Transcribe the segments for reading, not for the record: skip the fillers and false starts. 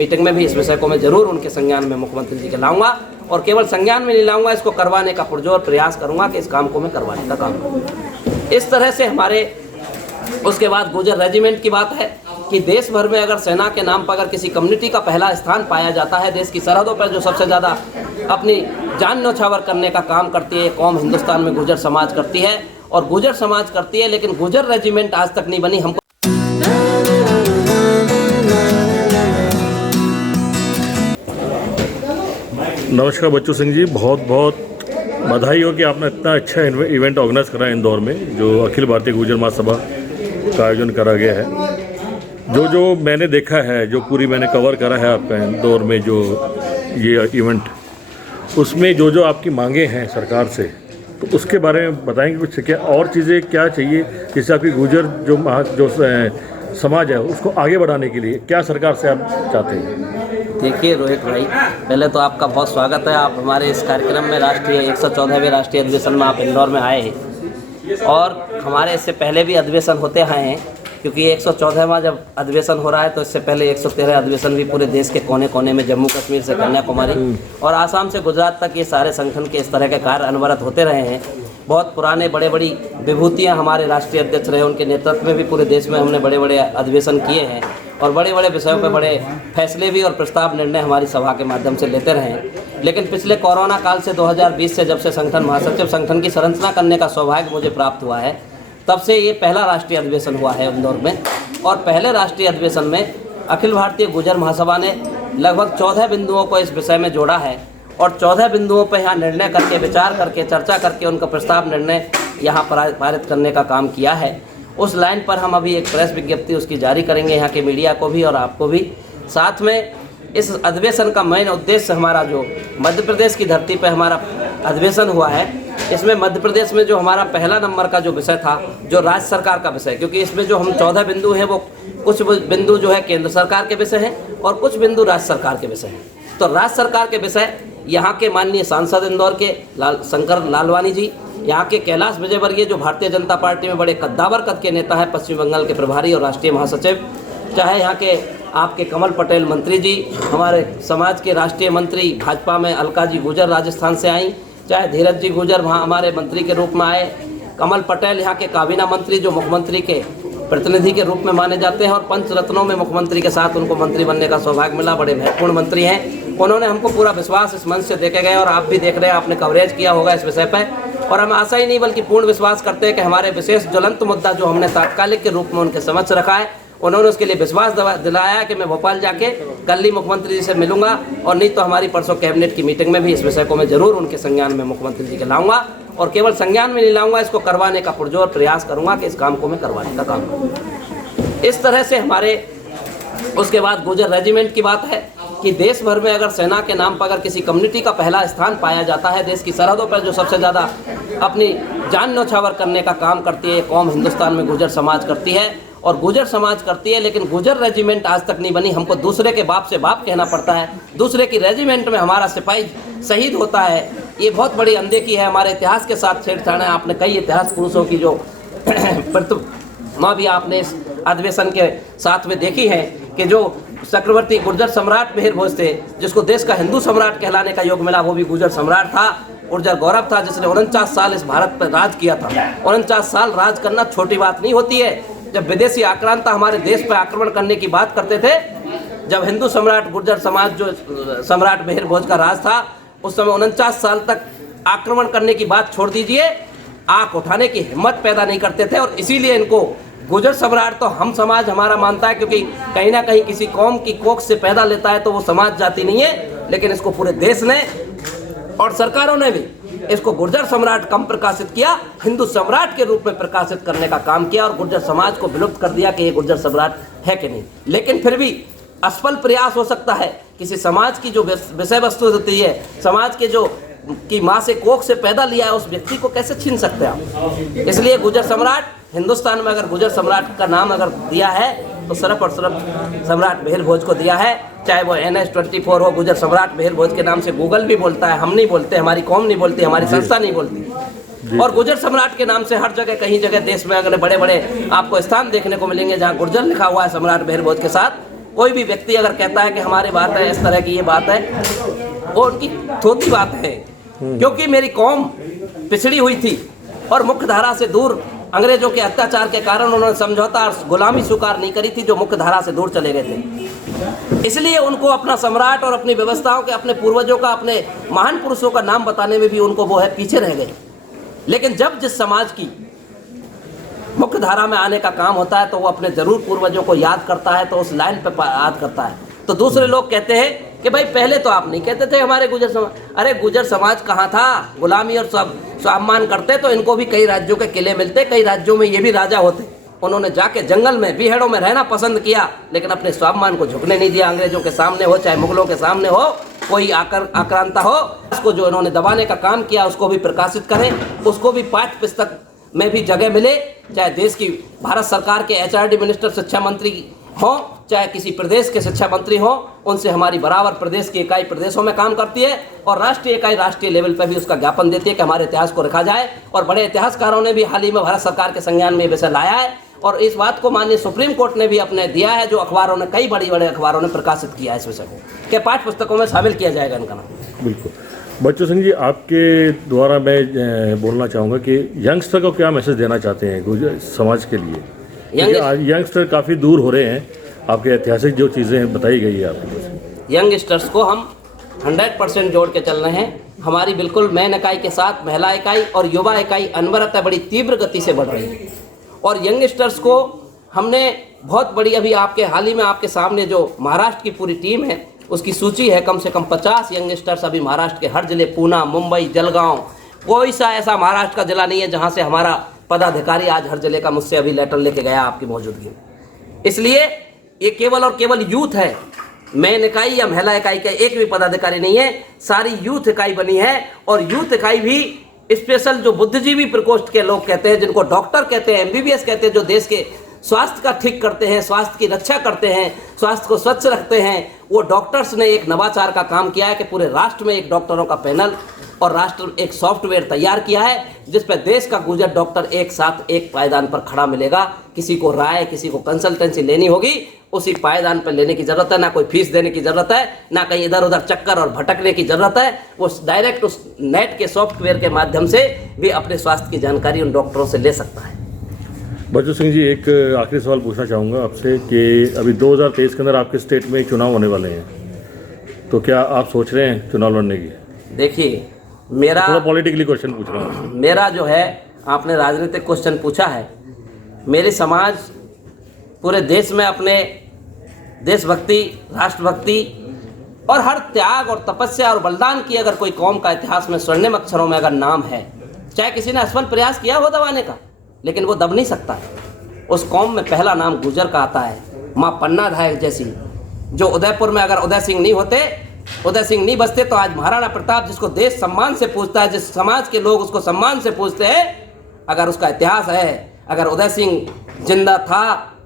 Meeting में भी इस विषय को मैं जरूर उनके संज्ञान में मुख्यमंत्री जी के लाऊंगा और केवल संज्ञान में नहीं लाऊंगा, इसको करवाने का पुरजोर प्रयास करूंगा कि इस काम को मैं करवाने का काम करूं। इस तरह से हमारे उसके बाद गुर्जर रेजिमेंट की बात है कि देश भर में अगर सेना के नाम पर अगर किसी कम्युनिटी का पहला स्थान पाया जाता है, देश की सरहदों पर जो सबसे ज़्यादा अपनी जान न्यौछावर करने का काम करती है कौम हिंदुस्तान में गुर्जर समाज करती है और गुर्जर समाज करती है, लेकिन गुर्जर रेजिमेंट आज तक नहीं बनी। हमको नमस्कार बच्चू सिंह जी, बहुत बहुत बधाई हो कि आपने इतना अच्छा इवेंट ऑर्गेनाइज करा है इंदौर में, जो अखिल भारतीय गुर्जर महासभा का आयोजन करा गया है। जो मैंने देखा है, जो पूरी मैंने कवर करा है आपका इंदौर में जो ये इवेंट, उसमें जो आपकी मांगे हैं सरकार से, तो उसके बारे में बताएंगे कुछ? क्या और चीज़ें क्या चाहिए जिससे आपकी गुर्जर जो समाज है उसको आगे बढ़ाने के लिए क्या सरकार से आप चाहते हैं? देखिए रोहित भाई, पहले तो आपका बहुत स्वागत है। आप हमारे इस कार्यक्रम में राष्ट्रीय 114वें राष्ट्रीय अधिवेशन में आप इंदौर में आए हैं और हमारे इससे पहले भी अधिवेशन होते आए हैं, क्योंकि 114वां जब अधिवेशन हो रहा है तो इससे पहले 113 अधिवेशन भी पूरे देश के कोने कोने में, जम्मू कश्मीर से कन्याकुमारी और आसाम से गुजरात तक ये सारे संगठन के इस तरह के कार्य अनवरत होते रहे हैं। बहुत पुराने बड़ी विभूतियाँ हमारे राष्ट्रीय अध्यक्ष रहे, उनके नेतृत्व में भी पूरे देश में हमने बड़े बड़े अधिवेशन किए हैं और बड़े बड़े विषयों पर बड़े फैसले भी और प्रस्ताव निर्णय हमारी सभा के माध्यम से लेते रहे हैं। लेकिन पिछले कोरोना काल से 2020 से जब से संगठन महासचिव संगठन की संरचना करने का सौभाग्य मुझे प्राप्त हुआ है, तब से ये पहला राष्ट्रीय अधिवेशन हुआ है इंदौर में। और पहले राष्ट्रीय अधिवेशन में अखिल भारतीय गुर्जर महासभा ने लगभग 14 बिंदुओं को इस विषय में जोड़ा है और 14 बिंदुओं पर यहाँ निर्णय करके, विचार करके, चर्चा करके उनका प्रस्ताव निर्णय यहाँ पारित करने का काम किया है। उस लाइन पर हम अभी एक प्रेस विज्ञप्ति उसकी जारी करेंगे यहाँ के मीडिया को भी और आपको भी। साथ में इस अधिवेशन का मेन उद्देश्य हमारा जो मध्य प्रदेश की धरती पर हमारा अधिवेशन हुआ है, इसमें मध्य प्रदेश में जो हमारा पहला नंबर का जो विषय था, जो राज्य सरकार का विषय, क्योंकि इसमें जो हम 14 बिंदु हैं वो कुछ बिंदु जो है केंद्र सरकार के विषय हैं और कुछ बिंदु राज्य सरकार के विषय हैं। तो राज्य सरकार के विषय यहाँ के माननीय सांसद इंदौर के शंकर लालवानी जी, यहाँ के कैलाश विजयवर्गीय जो भारतीय जनता पार्टी में बड़े कद्दावर कद के नेता है, पश्चिम बंगाल के प्रभारी और राष्ट्रीय महासचिव, चाहे यहाँ के आपके कमल पटेल मंत्री जी, हमारे समाज के राष्ट्रीय मंत्री भाजपा में अलका जी गुर्जर राजस्थान से आई, चाहे धीरज जी गुर्जर वहाँ हमारे मंत्री के रूप में आए, कमल पटेल यहाँ के काबीना मंत्री जो मुख्यमंत्री के प्रतिनिधि के रूप में माने जाते हैं और पंच रत्नों में मुख्यमंत्री के साथ उनको मंत्री बनने का सौभाग्य मिला, बड़े महत्वपूर्ण मंत्री हैं। उन्होंने हमको पूरा विश्वास इस मंच से देके गए और आप भी देख रहे हैं, आपने कवरेज किया होगा इस विषय पर। और हम आशा ही नहीं बल्कि पूर्ण विश्वास करते हैं कि हमारे विशेष ज्वलंत मुद्दा जो हमने तात्कालिक के रूप में उनके समक्ष रखा है, उन्होंने उसके लिए विश्वास दिलाया कि मैं भोपाल जाके कल ही मुख्यमंत्री जी से मिलूंगा और नहीं तो हमारी परसों कैबिनेट की मीटिंग में भी इस विषय को मैं जरूर उनके संज्ञान में मुख्यमंत्री जी के लाऊंगा और केवल संज्ञान में नहीं लाऊंगा, इसको करवाने का पुरजोर प्रयास करूंगा कि इस काम को मैं करवाने का काम करूँ। इस तरह से हमारे उसके बाद गुर्जर रेजिमेंट की बात है कि देश भर में अगर सेना के नाम पर अगर किसी कम्युनिटी का पहला स्थान पाया जाता है, देश की सरहदों पर जो सबसे ज़्यादा अपनी जान न्यौछावर करने का काम करती है कौम हिंदुस्तान में गुर्जर समाज करती है और गुर्जर समाज करती है, लेकिन गुर्जर रेजिमेंट आज तक नहीं बनी। हमको दूसरे के बाप से बाप कहना पड़ता है, दूसरे की रेजिमेंट में हमारा सिपाही शहीद होता है। ये बहुत बड़ी अनदेखी है, हमारे इतिहास के साथ छेड़छाड़ है। आपने कई इतिहास पुरुषों की जो प्रतिमा भी आपने इस अधिवेशन के साथ में देखी है कि जो चक्रवर्ती गुर्जर सम्राट मिहिर भोज थे, जिसको देश का हिंदू सम्राट कहलाने का योग मिला, वो भी गुर्जर सम्राट था, गुर्जर गौरव था, जिसने 49 साल इस भारत पर राज किया था। 49 साल राज करना छोटी बात नहीं होती है। जब विदेशी आक्रांता हमारे देश पर आक्रमण करने की बात करते थे, जब हिंदू सम्राट गुर्जर समाज जो सम्राट मिहिर भोज का राज था, उस समय 49 साल तक आक्रमण करने की बात छोड़ दीजिए, आंख उठाने की हिम्मत पैदा नहीं करते थे। और इसीलिए इनको गुर्जर सम्राट तो हम समाज हमारा मानता है, क्योंकि कहीं ना कहीं किसी कौम की कोख से पैदा लेता है तो वो समाज जाति नहीं है, लेकिन इसको पूरे देश ने और सरकारों ने भी इसको गुर्जर सम्राट कम प्रकाशित किया, हिंदू सम्राट के रूप में प्रकाशित करने का काम किया और गुर्जर समाज को विलुप्त कर दिया कि ये गुर्जर सम्राट है कि नहीं। लेकिन फिर भी असफल प्रयास हो सकता है। किसी समाज की जो विषय वस्तु होती है, समाज के जो की माँ से कोख से पैदा लिया है, उस व्यक्ति को कैसे छीन सकते हैं आप? इसलिए गुर्जर सम्राट हिंदुस्तान में अगर गुर्जर सम्राट का नाम अगर दिया है तो सिर्फ और सिर्फ सम्राट मिहिर भोज को दिया है। चाहे वो NH-24 हो, गुर्जर सम्राट मिहिर भोज के नाम से गूगल भी बोलता है, हम नहीं बोलते, हमारी कौम नहीं बोलती, हमारी संस्था नहीं बोलती। और गुर्जर सम्राट के नाम से हर जगह कहीं जगह देश में अगर बड़े बड़े आपको स्थान देखने को मिलेंगे जहाँ गुर्जर लिखा हुआ है सम्राट मिहिर भोज के साथ, कोई भी व्यक्ति अगर कहता है कि हमारी बात है, इस तरह की ये बात है, वो उनकी थोड़ी बात है। क्योंकि मेरी कौम पिछड़ी हुई थी और मुख्य धारा से दूर, अंग्रेजों के अत्याचार के कारण उन्होंने समझौता और गुलामी स्वीकार नहीं करी थी, जो मुख्य धारा से दूर चले गए थे। इसलिए उनको अपना सम्राट और अपनी व्यवस्थाओं के, अपने पूर्वजों का, अपने महान पुरुषों का नाम बताने में भी उनको वो है पीछे रह गए। लेकिन जब जिस समाज की मुख्य धारा में आने का काम होता है तो वो अपने जरूर पूर्वजों को याद करता है, तो उस लाइन पे याद करता है। तो दूसरे लोग कहते हैं कि भाई पहले तो आप नहीं कहते थे हमारे गुजर समाज, अरे गुजर समाज कहाँ था, गुलामी और सब स्वाभिमान करते तो इनको भी कई राज्यों के किले मिलते, कई राज्यों में ये भी राजा होते। उन्होंने जाके जंगल में, बीहड़ों में रहना पसंद किया, लेकिन अपने स्वाभिमान को झुकने नहीं दिया। अंग्रेजों के सामने हो चाहे मुगलों के सामने हो, कोई आक्रांता हो, उसको जो इन्होंने दबाने का काम किया उसको भी प्रकाशित करें, उसको भी पाठ्य पुस्तक में भी जगह मिले। चाहे देश की भारत सरकार के HRD मिनिस्टर, शिक्षा मंत्री हो, चाहे किसी प्रदेश के शिक्षा मंत्री हो, उनसे हमारी बराबर प्रदेश की इकाई प्रदेशों में काम करती है और राष्ट्रीय इकाई राष्ट्रीय लेवल पर भी उसका ज्ञापन देती है कि हमारे इतिहास को रखा जाए। और बड़े इतिहासकारों ने भी हाल ही में भारत सरकार के संज्ञान में विषय लाया है और इस बात को माननीय सुप्रीम कोर्ट ने भी अपने दिया है, जो अखबारों ने, कई बड़े अखबारों ने प्रकाशित किया है इस विषय को, कि पाठ्य पुस्तकों में शामिल किया जाएगा इनका नाम। बिल्कुल। बच्चू सिंह जी, आपके द्वारा मैं बोलना चाहूँगा कि यंगस्टर को क्या मैसेज देना चाहते हैं समाज के लिए? यंगस्टर काफ़ी दूर हो रहे हैं, आपके ऐतिहासिक जो चीज़ें बताई गई है आपके पास। यंगस्टर्स को हम 100% जोड़ के चल रहे हैं। हमारी बिल्कुल मैन इकाई के साथ महिला इकाई और युवा इकाई अनवरत बड़ी तीव्र गति से बढ़ रही है। और यंगस्टर्स को हमने बहुत बड़ी, अभी आपके हाल ही में आपके सामने जो महाराष्ट्र की पूरी टीम है उसकी सूची है, कम से कम 50 यंगस्टर्स अभी महाराष्ट्र के हर जिले, पूना, मुंबई, जलगांव, कोई सा ऐसा महाराष्ट्र का जिला नहीं है जहां से हमारा पदाधिकारी आज हर जिले का मुझसे अभी लेटर लेके गया आपकी मौजूदगी में। इसलिए ये केवल और केवल यूथ है, मैन इकाई या महिला इकाई का एक भी पदाधिकारी नहीं है, सारी यूथ इकाई बनी है। और यूथ इकाई भी स्पेशल जो बुद्धिजीवी प्रकोष्ठ के लोग कहते हैं, जिनको डॉक्टर कहते हैं, MBBS कहते हैं, जो देश के स्वास्थ्य का ठीक करते हैं, स्वास्थ्य की रक्षा करते हैं, स्वास्थ्य को स्वच्छ रखते हैं, वो डॉक्टर्स ने एक नवाचार का काम किया है कि पूरे राष्ट्र में एक डॉक्टरों का पैनल और राष्ट्र एक सॉफ्टवेयर तैयार किया है जिस पर देश का गुजर डॉक्टर एक साथ एक पायदान पर खड़ा मिलेगा। किसी को राय, किसी को कंसल्टेंसी लेनी होगी, उसी पायदान पर लेने की ज़रूरत है, ना कोई फीस देने की ज़रूरत है, ना कहीं इधर उधर चक्कर और भटकने की ज़रूरत है। वो डायरेक्ट उस नेट के सॉफ्टवेयर के माध्यम से भी अपने स्वास्थ्य की जानकारी उन डॉक्टरों से ले सकता है। बच्चू सिंह जी, एक आखिरी सवाल पूछना चाहूँगा आपसे कि अभी 2023 के अंदर आपके स्टेट में चुनाव होने वाले हैं, तो क्या आप सोच रहे हैं चुनाव लड़ने की? देखिए, मेरा थोड़ा पॉलिटिकली क्वेश्चन पूछ रहा हूँ। मेरा जो है, आपने राजनीतिक क्वेश्चन पूछा है, मेरी समाज पूरे देश में अपने देशभक्ति, राष्ट्रभक्ति और हर त्याग और तपस्या और बलिदान की अगर कोई कौम का इतिहास में स्वर्णिम अक्षरों में अगर नाम है, चाहे किसी ने असफल प्रयास किया हो दबाने का, लेकिन वो दब नहीं सकता है। उस कौम में पहला नाम गुजर का आता है। माँ पन्ना धायक जैसी, जो उदयपुर में अगर उदय सिंह नहीं होते, उदय सिंह नहीं बसते, तो आज महाराणा प्रताप, जिसको देश सम्मान से पूछता है, जिस समाज के लोग उसको सम्मान से पूछते हैं, अगर उसका इतिहास है, अगर उदय सिंह जिंदा था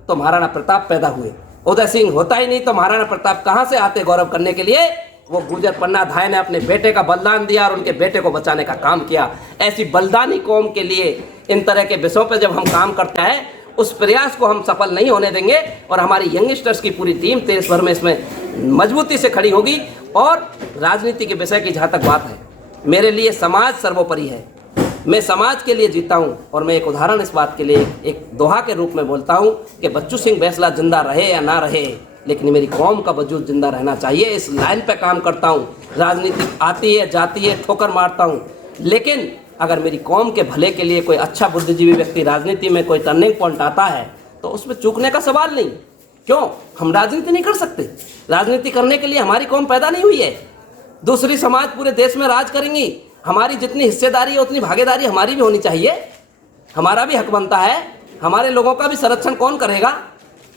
तो महाराणा प्रताप पैदा हुए। उदय सिंह होता ही नहीं तो महाराणा प्रताप कहाँ से आते गौरव करने के लिए? वो गुजर पन्ना धाय ने अपने बेटे का बलिदान दिया और उनके बेटे को बचाने का काम किया। ऐसी बलिदानी कौम के लिए इन तरह के विषयों पर जब हम काम करते हैं, उस प्रयास को हम सफल नहीं होने देंगे और हमारी यंगस्टर्स की पूरी टीम देश भर में इसमें मजबूती से खड़ी होगी। और राजनीति के विषय की जहाँ तक बात है, मेरे लिए समाज सर्वोपरि है। मैं समाज के लिए जीता हूँ और मैं एक उदाहरण इस बात के लिए एक दोहा के रूप में बोलता हूँ कि बच्चू सिंह बैसला जिंदा रहे या ना रहे, लेकिन मेरी कौम का वजूद जिंदा रहना चाहिए। इस लाइन पे काम करता हूँ। राजनीति आती है, जाती है, ठोकर मारता हूँ, लेकिन अगर मेरी कौम के भले के लिए कोई अच्छा बुद्धिजीवी व्यक्ति राजनीति में कोई टर्निंग पॉइंट आता है तो उसमें चूकने का सवाल नहीं। क्यों? हम राजनीति नहीं कर सकते? राजनीति करने के लिए हमारी कौम पैदा नहीं हुई है। दूसरी समाज पूरे देश में राज करेंगी, हमारी जितनी हिस्सेदारी है उतनी भागीदारी हमारी भी होनी चाहिए। हमारा भी हक बनता है। हमारे लोगों का भी संरक्षण कौन करेगा?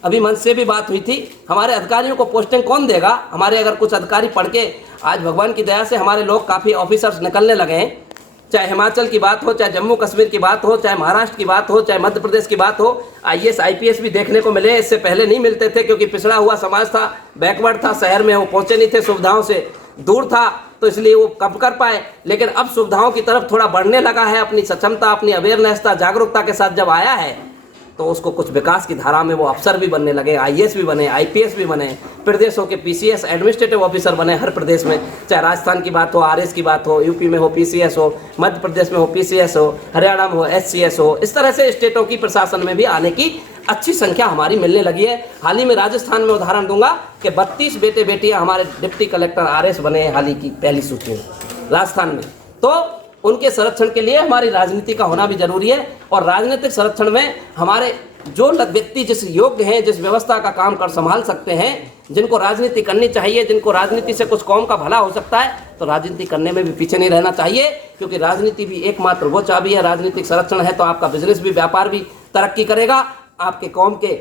अभी मंच से भी बात हुई थी, हमारे अधिकारियों को पोस्टिंग कौन देगा? हमारे अगर कुछ अधिकारी पढ़ के, आज भगवान की दया से हमारे लोग काफ़ी ऑफिसर्स निकलने लगे हैं, चाहे हिमाचल की बात हो, चाहे जम्मू कश्मीर की बात हो, चाहे महाराष्ट्र की बात हो, चाहे मध्य प्रदेश की बात हो, IAS IPS भी देखने को मिले। इससे पहले नहीं मिलते थे क्योंकि पिछड़ा हुआ समाज था, बैकवर्ड था, शहर में वो पहुँचे नहीं थे, सुविधाओं से दूर था, तो इसलिए वो कम कर पाए। लेकिन अब सुविधाओं की तरफ थोड़ा बढ़ने लगा है, अपनी सक्षमता, अपनी अवेयरनेस, जागरूकता के साथ जब आया है तो उसको कुछ विकास की धारा में वो अफसर भी बनने लगे, आईएएस भी बने, आईपीएस भी बने, प्रदेशों के पीसीएस एडमिनिस्ट्रेटिव ऑफिसर बने हर प्रदेश में, चाहे राजस्थान की बात हो, आरएस की बात हो, यूपी में हो पीसीएस हो, मध्य प्रदेश में हो पीसीएस हो, हरियाणा में हो एचसीएस हो। इस तरह से स्टेटों की प्रशासन में भी आने की अच्छी संख्या हमारी मिलने लगी है। हाल ही में राजस्थान में उदाहरण दूंगा कि 32 बेटे बेटियां हमारे डिप्टी कलेक्टर आरएस बने हैं हाल ही की पहली सूची में राजस्थान में। तो उनके संरक्षण के लिए हमारी राजनीति का होना भी जरूरी है, और राजनीतिक संरक्षण में हमारे जो व्यक्ति जिस योग्य हैं, जिस व्यवस्था का काम कर संभाल सकते हैं, जिनको राजनीति करनी चाहिए, जिनको राजनीति से कुछ कौम का भला हो सकता है, तो राजनीति करने में भी पीछे नहीं रहना चाहिए, क्योंकि राजनीति भी एकमात्र वो चाबी है। राजनीतिक संरक्षण है तो आपका बिजनेस भी, व्यापार भी तरक्की करेगा, आपके कौम के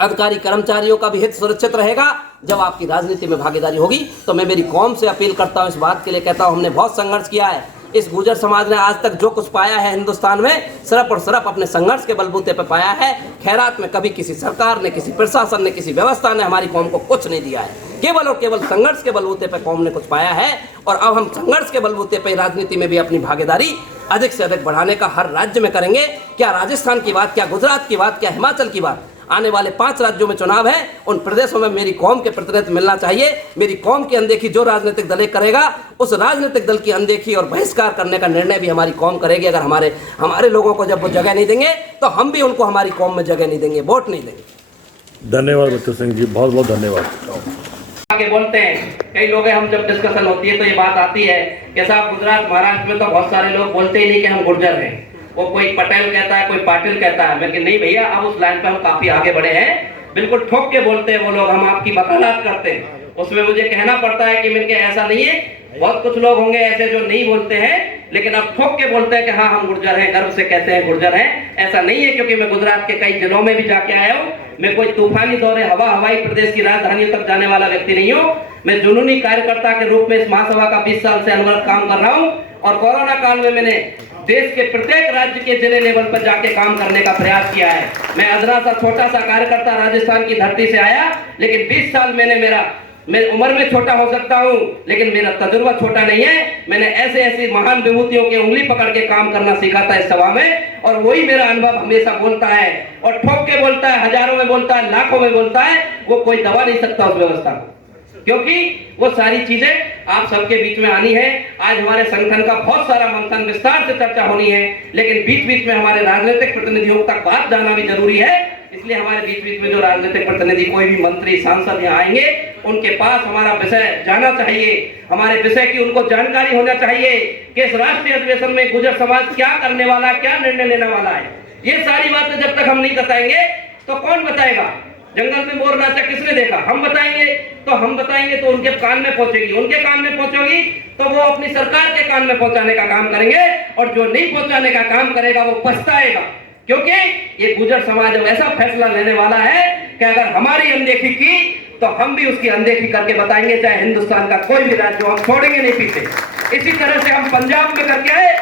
अधिकारी कर्मचारियों का भी हित सुरक्षित रहेगा जब आपकी राजनीति में भागीदारी होगी। तो मैं मेरी कौम से अपील करता हूँ, इस बात के लिए कहता हूँ, हमने बहुत संघर्ष किया है। इस गुर्जर समाज ने आज तक जो कुछ पाया है हिंदुस्तान में, सिर्फ और सिर्फ अपने संघर्ष के बलबूते पर पाया है। खैरात में कभी किसी सरकार ने, किसी प्रशासन ने, किसी व्यवस्था ने हमारी कौम को कुछ नहीं दिया है। केवल और केवल संघर्ष के बलबूते पर कौम ने कुछ पाया है, और अब हम संघर्ष के बलबूते पर राजनीति में भी अपनी भागीदारी अधिक से अधिक बढ़ाने का हर राज्य में करेंगे। क्या राजस्थान की बात, क्या गुजरात की बात, क्या हिमाचल की बात, आने वाले 5 राज्यों में चुनाव है, उन प्रदेशों में मेरी कौम के प्रतिनिधित्व मिलना चाहिए। मेरी कौम की अनदेखी जो राजनीतिक दल करेगा, उस राजनीतिक दल की अनदेखी और बहिष्कार करने का निर्णय भी हमारी कौम करेगी। अगर हमारे लोगों को जब वो जगह नहीं देंगे, तो हम भी उनको हमारी कौम में जगह नहीं देंगे, वोट नहीं देंगे। धन्यवाद बच्चू सिंह जी, बहुत बहुत धन्यवाद। आगे बोलते हैं कई लोग हैं, हम जब डिस्कशन होती है तो ये बात आती है कि साहब गुजरात महाराष्ट्र में तो बहुत सारे लोग बोलते ही नहीं कि हम गुर्जर हैं। वो कोई पटेल कहता है, कोई पाटिल कहता है। मैं कि नहीं भैया, अब उस लाइन पे हम काफी आगे बढ़े हैं। बिल्कुल ठोक के बोलते हैं वो लोग, हम आपकी वकालत करते हैं। उसमें मुझे कहना पड़ता है कि मिलके ऐसा नहीं है, बहुत कुछ लोग होंगे ऐसे जो नहीं बोलते हैं, लेकिन अब ठोक के बोलते हैं कि हाँ हम गुर्जर हैं, गर्व से कहते हैं गुर्जर हैं। ऐसा नहीं है, क्योंकि मैं गुजरात के कई जिलों में भी जाके आया हूँ। मैं कोई तूफानी दौरे हवाई प्रदेश की राजधानियों तक जाने वाला व्यक्ति नहीं हूँ। मैं जुनूनी कार्यकर्ता के रूप में इस महासभा का 20 साल से अनवरत काम कर रहा हूँ, और कोरोना काल में मैंने देश के प्रत्येक राज्य के जिले लेवल पर जाके काम करने का प्रयास किया है। मैं अदरा सा छोटा सा कार्यकर्ता राजस्थान की धरती से आया, लेकिन 20 साल मैं उम्र में छोटा हो सकता हूँ, लेकिन मेरा तजुर्बा छोटा नहीं है। मैंने ऐसे महान विभूतियों के उंगली पकड़ के काम करना सीखा था इस सभा में, और वही मेरा अनुभव हमेशा बोलता है, और ठोक के बोलता है, हजारों में बोलता है, लाखों में बोलता है। वो कोई दबा नहीं सकता उस व्यवस्था को, क्योंकि वो सारी चीजें आप सबके बीच में आनी है। आज हमारे संगठन का बहुत सारा मंथन विस्तार से चर्चा होनी है, लेकिन बीच बीच में हमारे राजनीतिक प्रतिनिधियों तक बात जाना भी जरूरी है। इसलिए हमारे बीच बीच में जो राजनीतिक प्रतिनिधि, कोई भी मंत्री, सांसद यहाँ आएंगे, उनके पास हमारा विषय जाना चाहिए, हमारे विषय की उनको जानकारी होना चाहिए कि इस राष्ट्रीय अधिवेशन में गुर्जर समाज क्या करने वाला, क्या निर्णय लेने वाला है। ये सारी बातें जब तक हम नहीं बताएंगे तो कौन बताएगा? जंगल में मोर नाचा किसने देखा? हम बताएंगे तो उनके कान में पहुंचेगी, उनके कान में पहुंचेगी तो वो अपनी सरकार के कान में पहुंचाने का काम करेंगे, और जो नहीं पहुंचाने का काम करेगा वो पछताएगा। क्योंकि ये गुर्जर समाज अब ऐसा फैसला लेने वाला है कि अगर हमारी अनदेखी की तो हम भी उसकी अनदेखी करके बताएंगे, चाहे हिंदुस्तान का कोई भी राज्य, हम छोड़ेंगे नहीं पीछे। इसी तरह से हम पंजाब में करके आए।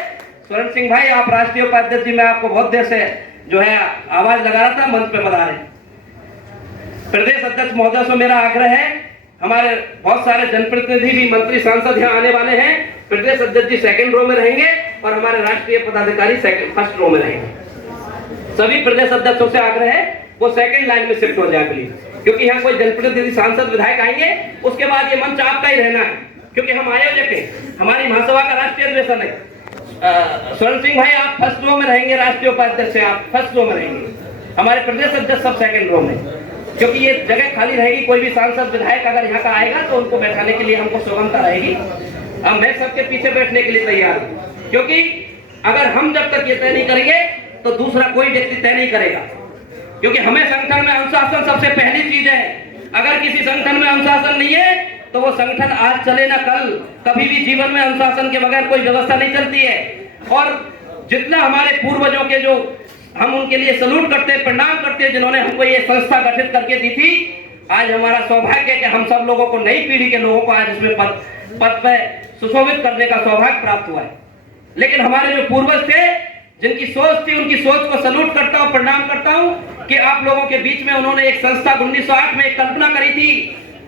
स्वर्ण सिंह भाई, आप राष्ट्रीय उपाध्यक्ष जी, मैं आपको बहुत देर से जो है आवाज लगा रहा था, मंच पे बता रहे। प्रदेश अध्यक्ष महोदय से मेरा आग्रह है, हमारे बहुत सारे जनप्रतिनिधि भी, मंत्री, सांसद यहाँ आने वाले हैं। प्रदेश अध्यक्ष जी 2nd रो में रहेंगे, और हमारे राष्ट्रीय पदाधिकारी 1st रो में रहेंगे। सभी प्रदेश अध्यक्षों से आग्रह है वो 2nd लाइन में शिफ्ट हो जाए प्लीज, क्योंकि यहाँ कोई जनप्रतिनिधि, सांसद, विधायक आएंगे, उसके बाद ये मंच आपका ही रहना है, क्योंकि हम आयोजक हैं, हमारी महासभा का राष्ट्रीय अधिवेशन है। स्वर्ण सिंह भाई, आप 1st रो में रहेंगे, राष्ट्रीय उपाध्यक्ष है, आप 1st रो में रहेंगे, हमारे प्रदेश अध्यक्ष सब 2nd रो में, क्योंकि ये जगह खाली रहेगी। कोई भी सांसद, विधायक अगर यहाँ का आएगा तो उनको बैठाने के लिए हमको सुगमता रहेगी। मैं सबके पीछे बैठने के लिए तैयार हूँ, क्योंकि अगर हम जब तक ये तय नहीं करेंगे तो दूसरा कोई व्यक्ति तय नहीं करेगा, क्योंकि हमें संगठन में अनुशासन सबसे पहली चीज है। अगर किसी संगठन में अनुशासन नहीं है तो वो संगठन आज चले ना कल, कभी भी जीवन में अनुशासन के बगैर कोई व्यवस्था नहीं चलती है। और जितना हमारे पूर्वजों के, जो हम उनके लिए सलूट करते हैं, प्रणाम करते हैं, जिन्होंने हमको ये संस्था गठित करके दी थी। आज हमारा सौभाग्य है कि हम सब लोगों को, नई पीढ़ी के लोगों को आज इसमें पद पे सुशोभित करने का सौभाग्य प्राप्त हुआ है। लेकिन हमारे जो पूर्वज थे, जिनकी सोच थी, उनकी सोच को सलूट करता हूँ, प्रणाम करता हूँ कि आप लोगों के बीच में उन्होंने एक संस्था 1908 में एक कल्पना करी थी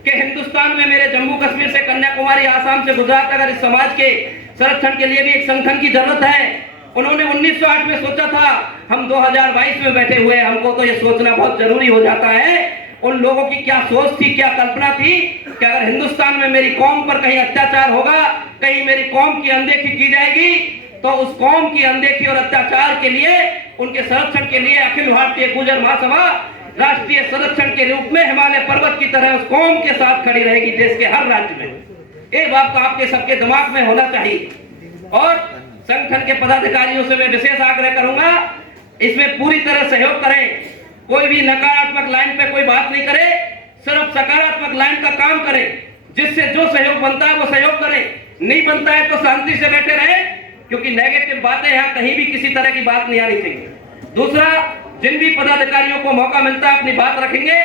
कि हिंदुस्तान में, मेरे जम्मू कश्मीर से कन्याकुमारी, आसाम से गुजरात, अगर इस समाज के संरक्षण के लिए भी एक संगठन की जरूरत है उन्होंने 1908 में सोचा था, हम 2022 में बैठे हुए, हमको तो ये सोचना बहुत जरूरी हो जाता है उन लोगों की क्या सोच थी, क्या कल्पना थी कि अगर हिंदुस्तान में मेरी कौम पर कहीं अत्याचार होगा, कहीं मेरी कौम की अनदेखी की जाएगी, तो उस कौम की अनदेखी और अत्याचार के लिए, उनके संरक्षण के लिए अखिल भारतीय गुर्जर महासभा राष्ट्रीय संरक्षण के रूप में हिमालय पर्वत की तरह उस कौम के साथ खड़ी रहेगी देश के हर राज्य में। ये बात तो आपके सबके दिमाग में होना चाहिए। और संगठन के पदाधिकारियों से मैं विशेष आग्रह करूंगा, इसमें पूरी तरह सहयोग करें। कोई भी नकारात्मक लाइन पे कोई बात नहीं करे, सिर्फ सकारात्मक लाइन का काम करें। जिससे जो सहयोग बनता है वो सहयोग करें, नहीं बनता है तो शांति से बैठे रहे, क्योंकि नेगेटिव बातें यहाँ कहीं भी किसी तरह की बात नहीं आनी चाहिए। दूसरा, जिन भी पदाधिकारियों को मौका मिलता है अपनी बात रखेंगे।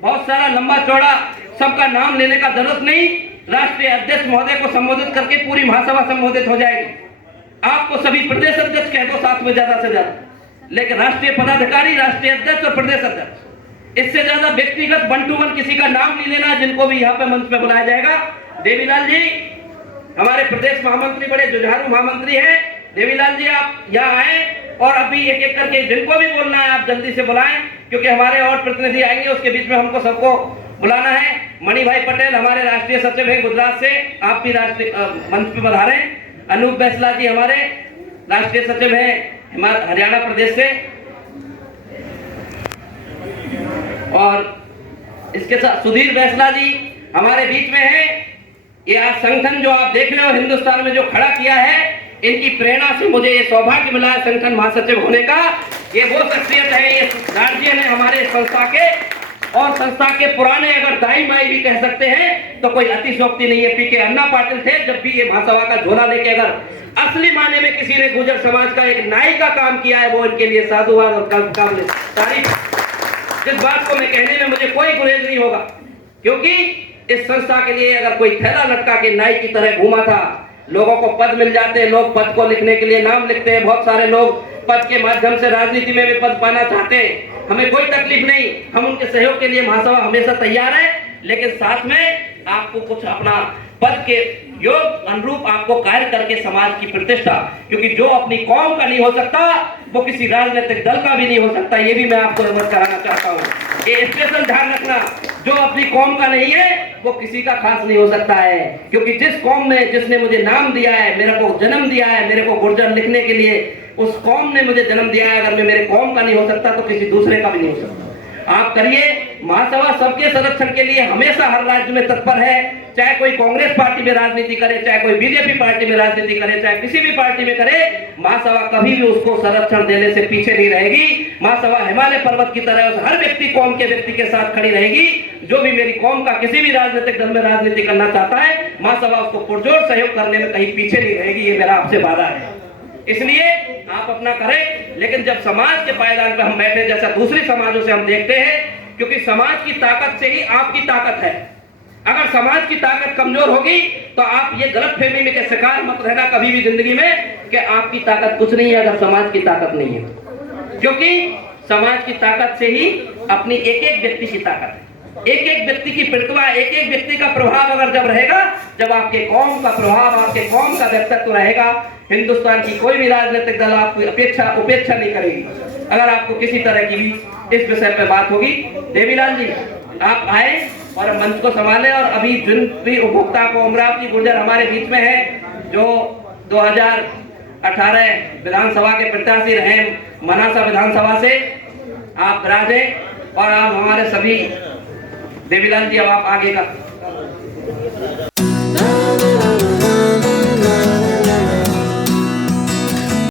बहुत सारा लंबा चौड़ा सबका नाम लेने का जरूरत नहीं, राष्ट्रीय अध्यक्ष महोदय को संबोधित करके पूरी महासभा संबोधित हो जाएगी। आपको सभी प्रदेश अध्यक्ष कह दो साथ में ज्यादा से ज्यादा, लेकिन राष्ट्रीय पदाधिकारी, राष्ट्रीय अध्यक्ष और प्रदेश अध्यक्ष, इससे ज्यादा व्यक्तिगत वन टू वन किसी का नाम नहीं लेना। जिनको भी यहाँ पे मंच पे बुलाया जाएगा, देवीलाल जी हमारे प्रदेश महामंत्री, बड़े जुझारू महामंत्री हैं, देवीलाल जी आप यहाँ आए और अभी एक एक करके जिनको भी बोलना है आप जल्दी से बुलाएं, क्योंकि हमारे और प्रतिनिधि आएंगे, उसके बीच में हमको सबको बुलाना है। मणि भाई पटेल हमारे राष्ट्रीय सचिव है गुजरात से, आप भी राष्ट्रीय मंच पे पधारे। अनूप बैसला जी हमारे राष्ट्रीय सचिव है हरियाणा प्रदेश से। और इसके साथ सुधीर बैसला जी हमारे बीच में है। ये आज संगठन जो आप देख रहे हो हिंदुस्तान में जो खड़ा किया है, इनकी प्रेरणा से मुझे ये सौभाग्य मिला है संगठन महासचिव होने का। ये वो शख्सियत है, ये गार्जियन है हमारे संस्था के, और संस्था के पुराने अगर दाई माई भी कह सकते हैं तो कोई अतिशयोक्ति नहीं है। पीके अन्ना पाटिल थे, जब भी ये महासभा का झोला लेके अगर असली मायने में किसी ने गुर्जर समाज का एक नाई का काम किया है, वो इनके लिए साधुवाद और काबिल तारीफ। जिस बात को मैं कहने में मुझे कोई गुरेज नहीं होगा, क्योंकि इस संस्था के लिए अगर कोई थैला लटका के नाई की तरह घूमा था, लोगों को पद मिल जाते हैं, लोग पद को लिखने के लिए नाम लिखते हैं, बहुत सारे लोग पद के माध्यम से राजनीति में भी पद पाना चाहते हैं, हमें कोई तकलीफ नहीं, हम उनके सहयोग के लिए महासभा हमेशा तैयार है। लेकिन साथ में आपको कुछ अपना पद के योग अनुरूप आपको कार्य करके समाज की प्रतिष्ठा, क्योंकि जो अपनी कौम का नहीं हो सकता वो किसी राजनीतिक दल का भी नहीं हो सकता, ये भी मैं आपको अवगत कराना चाहता हूँ। ये स्पेशल ध्यान रखना, जो अपनी कौम का नहीं है वो किसी का खास नहीं हो सकता है, क्योंकि जिस कौम में जिसने मुझे नाम दिया है, मेरे को जन्म दिया है, मेरे को गुर्जर लिखने के लिए, उस कौम ने मुझे जन्म दिया है, अगर मैं मेरे कौम का नहीं हो सकता तो किसी दूसरे का भी नहीं हो सकता। आप करिए, महासभा सबके संरक्षण के लिए हमेशा हर राज्य में तत्पर है, चाहे कोई कांग्रेस पार्टी में राजनीति करे, चाहे कोई बीजेपी पार्टी में राजनीति करे, चाहे किसी भी पार्टी में करे, महासभा कभी भी उसको संरक्षण देने से पीछे नहीं रहेगी। महासभा हिमालय पर्वत की तरह उस हर व्यक्ति कौम के व्यक्ति के साथ खड़ी रहेगी। जो भी मेरी कौम का किसी भी राजनीतिक दल में राजनीति करना चाहता है, महासभा उसको पुरजोर सहयोग करने में कहीं पीछे नहीं रहेगी, ये मेरा आपसे वादा है। इसलिए आप अपना करें, लेकिन जब समाज के पायदान पर हम बैठे, जैसा दूसरी समाजों से हम देखते हैं, क्योंकि समाज की ताकत से ही आपकी ताकत है। अगर समाज की ताकत कमजोर होगी तो आप ये गलतफहमी में के शिकार मत रहना कभी भी जिंदगी में कि आपकी ताकत कुछ नहीं है अगर समाज की ताकत नहीं है, क्योंकि समाज की ताकत से ही अपनी एक एक व्यक्ति की ताकत है, एक एक व्यक्ति की प्रतिभा, एक एक व्यक्ति का प्रभाव अगर जब रहेगा, जब आपके कौम का प्रभाव, आपके कौम का व्यक्तित्व रहेगा, हिंदुस्तान की कोई भी राजनीतिक दल आपकी उपेक्षा नहीं करेगी। अगर आपको किसी तरह की भी इस विषय पर बात होगी, देवीलाल जी आप आए और मंच को संभालें। और अभी जिन भी उपभोक्ता को अमरावती गुर्जर हमारे बीच में है, जो 2018 विधानसभा के प्रत्याशी रहे मनासा विधानसभा से, आप विराजे और आप हमारे सभी, देवीलाल जी अब आप आगे का